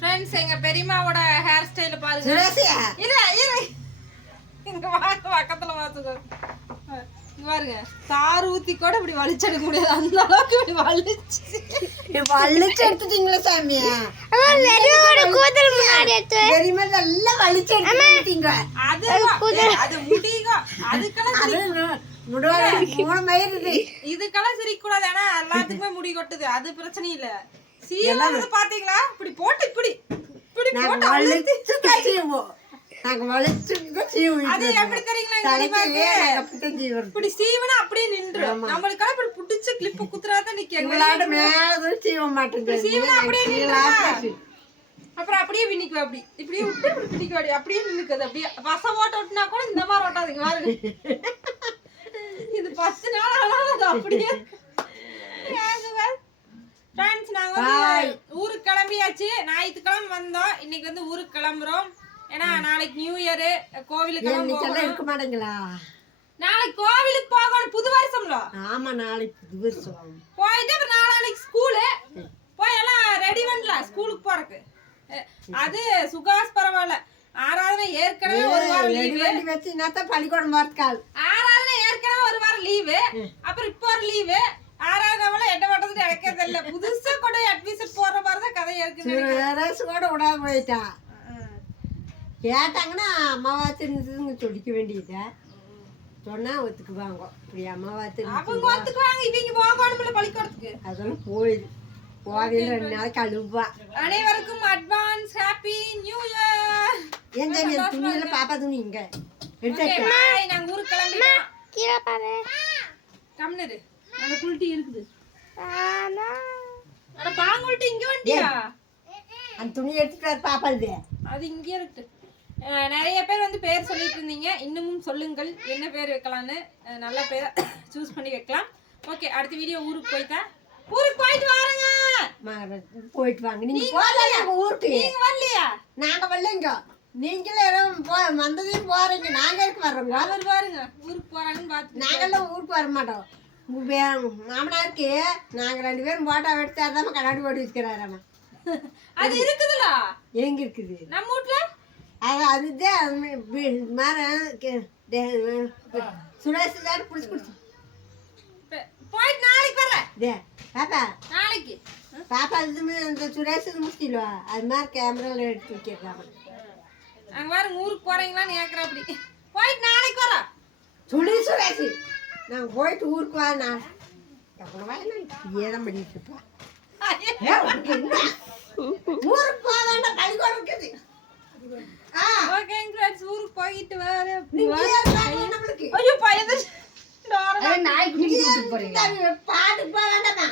Friends எங்க பெரியம்மாவோட hair style பாருங்க. இரு இங்க வாங்க பக்கத்துல வாத்துங்க. இங்க பாருங்க. சார் ஊத்தி கூட இப்படி வலிச்சு எடுக்க முடியாது. அந்த அளவுக்கு இப்படி வலிச்சு எடுத்துட்டீங்களா சாமி? வெறியோட கூதல் முன்னாடி எடுத்து பெரியம்மா நல்லா வலிச்சு எடுத்துட்டீங்க. அது முடிங்க. அதுக்கெல்லாம் இதுக்கெல்லாம் சிரிக்க கூடாது. ஏன்னா எல்லாத்துக்குமே முடி கொட்டுது. அது பிரச்சனை இல்ல. சீவம் பாத்தீங்களா? இப்படி போட்டு இப்படி இப்படி போட்டு அது எப்படி தெரியுங்களா? இப்படி சீவனா அப்படியே நின்றும். நம்மளுக்கெல்லாம் இப்படி புடிச்சு கிளிப்பு குத்துறாதான் சீவனா அப்படியே நின்று அப்புறம் அப்படியே வினிக்கு அப்படி இப்படியே விட்டு இப்படி பிடிக்க அப்படியே நின்னுக்குது. அப்படியே பச ஓட்ட ஓட்டுனா கூட இந்த மாதிரி ஓட்டாதுங்க பாருங்க. இது 10 நாள் ஆனாலும் அது அப்படியே. ஃப்ரெண்ட்ஸ் நாங்க வந்து ஊருக்கு கிளம்பியாச்சு. ஞாயிற்றுக்கிழமை வந்தோம். இன்னைக்கு வந்து ஊருக்கு கிளம்புறோம். ஏன்னா நாளைக்கு நியூ இயர் கோவிலுக்கு இருக்க மாட்டீங்களா? நாளைக்கு கோவிலுக்கு போகணும். புது வருஷம்ல. ஆமா நாளைக்கு புது வருஷம். போயிட்டு அப்புறம் நாளைக்கு ஸ்கூலு போய் எல்லாம் ரெடி பண்ணலாம் ஸ்கூலுக்கு போறதுக்கு. அது சுகாஸ் பரவாயில்ல. ஆராதனை ஏற்கனவே ஒரு வாரம் லீவு பள்ளிக்கூடம் போறதுக்கால். ஆராதனை ஏற்கனவே ஒரு வாரம் லீவு. அப்புறம் இப்போ ஒரு லீவு. ஆராதனை என்ன பண்றது எனக்கு தெரியல. புதுசா கூட அட்மிஷன் போற மாதிரிதான் கதை இருக்கு. கூட விடாம போயிட்டா. கேட்டாங்கன்னா அம்மாவாத்து சொல்லிக்க வேண்டியதா சொன்னா ஒத்துக்குவாங்க. இப்படி அம்மாவாத்து அவங்க ஒத்துக்குவாங்க. இவங்க போகணும்ல பள்ளிக்கூடத்துக்கு. அதெல்லாம் போயிடு போவேன் 2 நாளைக்கு அழுவா. அனைவருக்கும் அட்வான்ஸ் ஹாப்பி நியூ இயர். எங்க துணியில பாப்பா துணி இங்க நாங்க ஊருக்கு கிளம்பிட்டோம். கீழே பாரு கம்னரு அந்த குல்ட்டி இருக்குது. அட பாங்குல்ட்டி இங்க வந்துட்டியா? அந்த துணி எடுத்துட்டு பாப்பாது அது இங்க இருக்கு. நிறைய பேர் வந்து பேர் சொல்லிட்டு இருந்தீங்க. இன்னமும் சொல்லுங்கள் என்ன பேர் வைக்கலாம்னு. நல்ல பேரை சூஸ் பண்ணி வைக்கலாம். ஓகே அடுத்த வீடியோ ஊருக்கு போயிட்டு வாருங்க. போயிட்டு வாங்க. நீங்க போறீங்க ஊருக்கு. நீங்க வரலையா? நாங்க வரலைங்க. நீங்களே வந்ததையும் போறீங்க. நாங்க இருக்கு வர்றோங்க. அவர் பாருங்க ஊருக்கு போறாங்கன்னு பார்த்து. நாங்கெல்லாம் ஊருக்கு வர மாட்டோம். மாமனாருக்கு நாங்க 2 பேரும் போட்டோ எடுத்தாருதாம கண்ணாடி போட்டு வச்சுக்கிறாராமா. அது இருக்குதுல்ல? எங்க இருக்குது? நம்ம வீட்டுல அதுதான் சுரேஷ் தான் புடிச்சு குடிச்சு போயிட்டு நாளைக்கு வர்றேன். பாப்பா நாளைக்கு பாப்பா இதுமே அந்த சுரேஷ் முடிச்சிடுவா. அது மாதிரி கேமரால எடுத்து வைக்கிறாங்க. நாங்க வேற ஊருக்கு போறீங்களான்னு கேக்குறேன். அப்படி போயிட்டு நாளைக்கு வரோம். சுரேஷ் நாங்க போயிட்டு ஊருக்கு வா. நான் ஏதம் பண்ணிட்டு இருப்பா. ஊருக்கு போக வேண்டாம். பள்ளிக்கூடம் இருக்குது. ஊருக்கு போயிட்டு வர ஐயோ பயந்து நாய்க்கு பாட்டுக்கு போக வேண்டாமா?